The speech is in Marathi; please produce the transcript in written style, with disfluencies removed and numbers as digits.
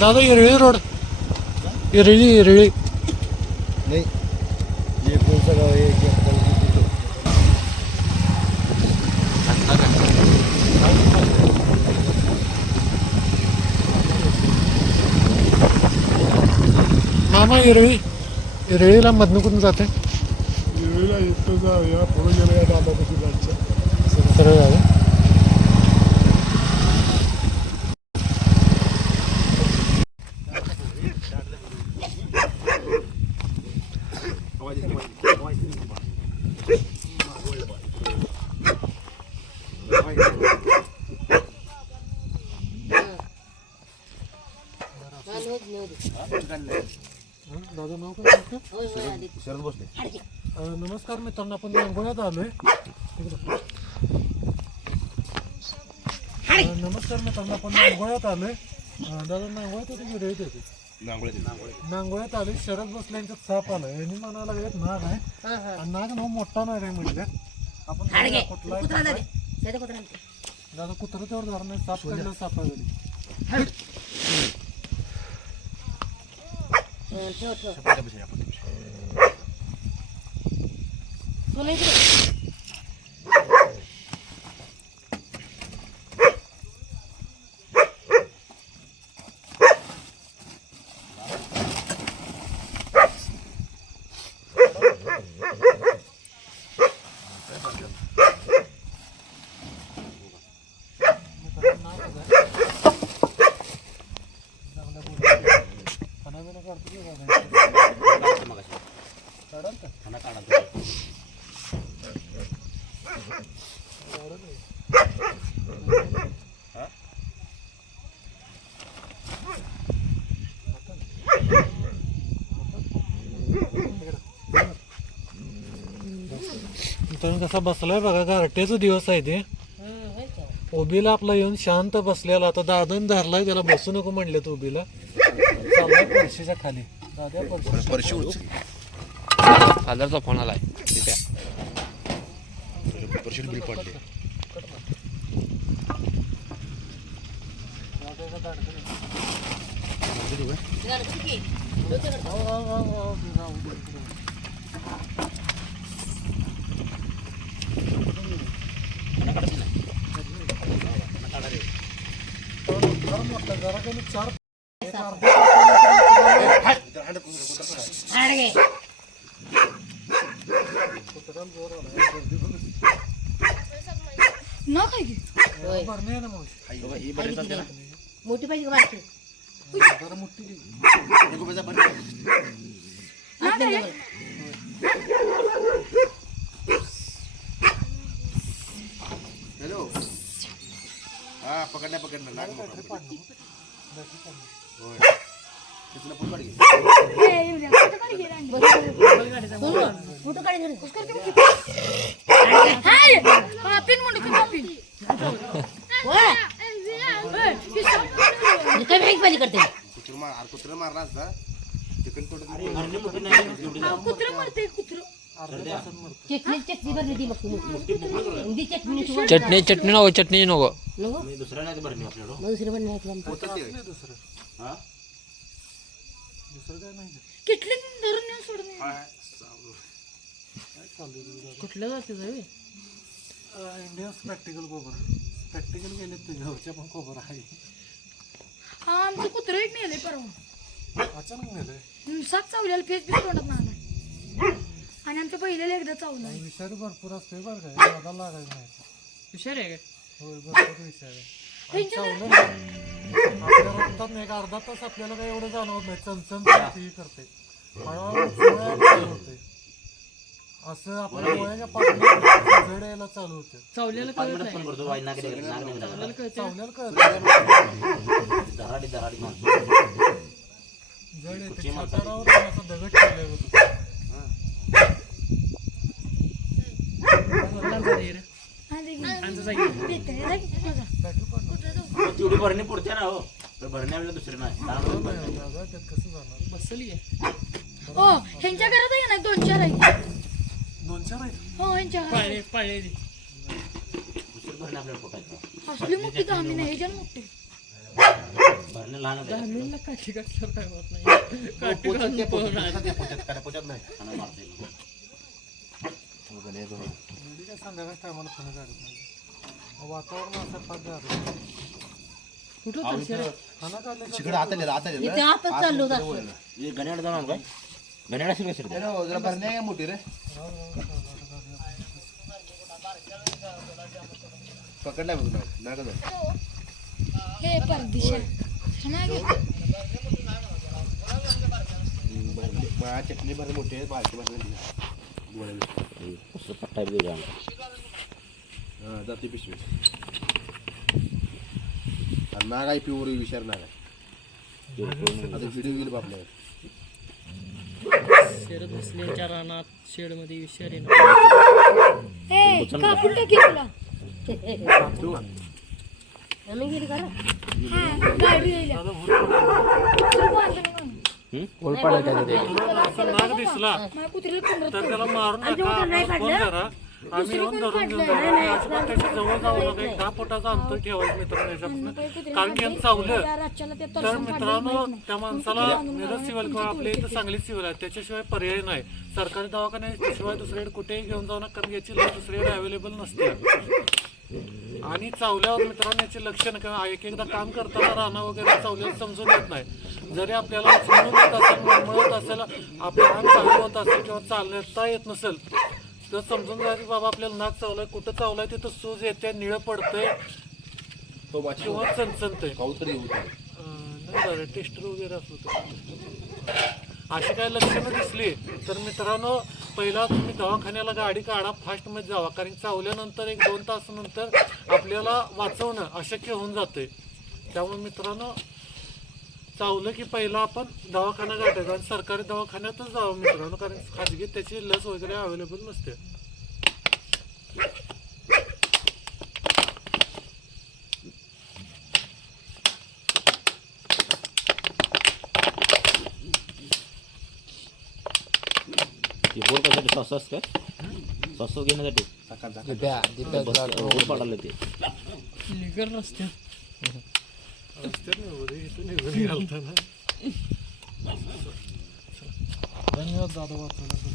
दादा इरळी रोड, इरळी नाही हे कोणचं गाव आहे मामा इरळीला मधनं कुठून जाते? इरळीला इथं जाऊया पुढे गेलं या दादापाशी जायचं सरळ जावे. दादा नाव काय तुमचं? शरद बसले. नमस्कार मित्रांनो, आपण नांगोळ्यात आलोय. नमस्कार मित्रांनो, आपण नांगोळ्यात आलोय. दादा नांगोळ्यात होते की रेत होते? नांगोळ्यात आले. शरद बसल्यांच्यात साप आलाय. यांनी म्हणायला लागलेत नाग आहे, आणि नाग नाव मोठा नाग आहे म्हणलं. आपण कुठला दादा कुत्र तेवढं धरण नाही, साप काढलं सापाकडे. कसा बसलाय बघा, गारठ्याचा दिवस आहे ते. उभीला आपला येऊन शांत बसलेला. आता दादान धरलाय, त्याला बसू नको म्हणले तर उभीला चाललाय परशीच्या खाली. दादा फादरचा फोन आलाय. बिल पडले. जरा काही चार मोठी पाहिजे वाटते जरा मोठी हॅलो. हा पकडल्या लाग होय तिथलं पण काढ. कुत्र मारला असता चिकन चटणी चटणी नको, चटणी नको. कुठलं जाते इंडियन प्रॅक्टिकल कोबर. प्रॅक्टिकल गेले ते घरच्या पण कोबर आहे. आमचं कुत्रं एक नेलंय परवा. अचानक नेलंय. सात चावलेला फेस बीस तोंडात नाही. आणि आमच्या पहिल्याला एकदा चावलं. विषारी भरपूर असते बरं काय, दादा लागायचं नाही. हुशार आहे होय भरपूर विषारी. आपल्या रक्तात एक अर्धा तास आपल्याला काही एवढं जाणवत नाही. चमचम करते, हळूहळू होते. असं आपल्या डोळ्याच्या पाठीमागे जड यायला चालू होते. चावलेलं कळत नाही. चावल्याला कळत जड येते. छाताडावर असं दगड ठेवलेलं होतं. तेवढी भरणी पुढच्या ना हो, तर भरण्याला दुसरे नाही. त्यात कसं जाणार? बसली हो ह्यांच्या घरात आहे ना 2-4 आहे. 2-4 आहेत. हो ह्यांच्या घरात पाळले दुसरे भरणे आपल्याला पोटायचं. असली मोठी आम्ही नाही ह्याच्यानं मोठी. भरणे अजून लहान आहे. धामीला काठी घातल्यावर काय होत नाही काठी घालून पळून आले. आणि मारते. मेडी काय संध्याकाळच्या टायमाला फोन काढत नाही वातावरण असं पाच झालं कुठं तळशी रे? खाना काढले इथे आताच चाललो जातो हे गण्याकडे जाऊन काय गण्याकडे असेल कसं मोठी रे पकडला बघ ना हे परदिशा छान चटणी भरली मोठी आहे बारकी भरली कसं टाईप दे हा जाते पिशवी नाग आहे पिवरी विचार नाग आहे आता व्हिडिओ गेली बापल्या शेरत बसल्याच्या रानात शेडमध्ये विषार येणार हे कापून टाकी तुला आम्ही गेली का रे? हा गाडी येईल ओळपाडा काय ते नाग दिसला माझ्या कुत्रीला पंधरा तर त्याला मारून नका फोन करा आम्ही येऊन धरून घेऊन जाऊ अजिबात त्याच्या जवळ जाऊ नका 10 फुटाचं अंतर ठेवायचं मित्रांनो याच्यापासून कारण की यांचं चावलं तर मित्रांनो त्या माणसाला मिरज सिव्हिल किंवा आपल्या इथं सांगली सिव्हिल आहे त्याच्याशिवाय पर्याय नाही सरकारी दवाखान्याशिवाय दुसरीकडे कुठेही घेऊन जाऊ नका कारण याची लस दुसरीकडे अवेलेबल नसते आणि चावल्यावर मित्रांनो याचे लक्षण किंवा एक एकदा काम करताना राणा वगैरे चावल्यावर समजून येत नाही जरी आपल्याला समजून येत असेल मळमळत असेल आपल्या अंग चालू होत असेल किंवा चालता येत नसेल तर समजून जा की बाबा आपल्याला नाक चावलाय कुठं चावलाय तिथं सूज येते निळं पडतंय किंवा चणचणतंय नाही बरं टेस्टर वगैरे असं होतं अशी काही लक्षणं दिसली तर मित्रांनो पहिला तुम्ही दवाखान्याला गाडी काढा फास्टमध्ये जावा कारण चावल्यानंतर 1-2 तासानंतर आपल्याला वाचवणं अशक्य होऊन जाते त्यामुळे मित्रांनो चावलं की पहिला आपण दवाखाना गाठायचा आणि सरकारी दवाखान्यातच जावं मित्रांनो कारण खाजगीत त्याची लस वगैरे अवेलेबल नसते बोल कशासाठी सॉस काय सॉस घेण्यासाठी दिप्या दिप्या रोड पडायला ते लिगर रस्त्यात धन्यवाद दादा वाचवला